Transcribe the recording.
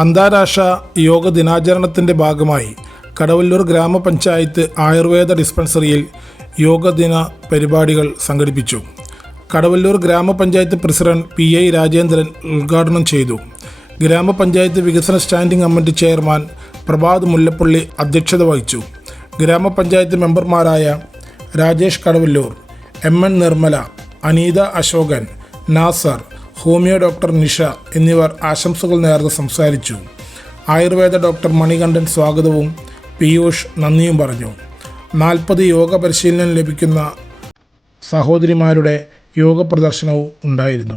അന്താരാഷ്ട്ര യോഗ ദിനാചരണത്തിൻ്റെ ഭാഗമായി കടവല്ലൂർ ഗ്രാമപഞ്ചായത്ത് ആയുർവേദ ഡിസ്പെൻസറിയിൽ യോഗ ദിന പരിപാടികൾ സംഘടിപ്പിച്ചു. കടവല്ലൂർ ഗ്രാമപഞ്ചായത്ത് പ്രസിഡന്റ് PI രാജേന്ദ്രൻ ഉദ്ഘാടനം ചെയ്തു. ഗ്രാമപഞ്ചായത്ത് വികസന standing committee chairman Prabhat Mullappally അധ്യക്ഷത വഹിച്ചു. ഗ്രാമപഞ്ചായത്ത് മെമ്പർമാരായ Rajesh Kadavallur, MN Nirmala, Aneetha Ashokan, Nasar, homeo doctor Nisha എന്നിവർ ആശംസകൾ നേർന്ന് സംസാരിച്ചു. ആയുർവേദ ഡോക്ടർ മണികണ്ഠൻ സ്വാഗതവും പീയൂഷ് നന്ദിയും പറഞ്ഞു. 40 യോഗ പരിശീലനം ലഭിക്കുന്ന സഹോദരിമാരുടെ യോഗ പ്രദർശനവും ഉണ്ടായിരുന്നു.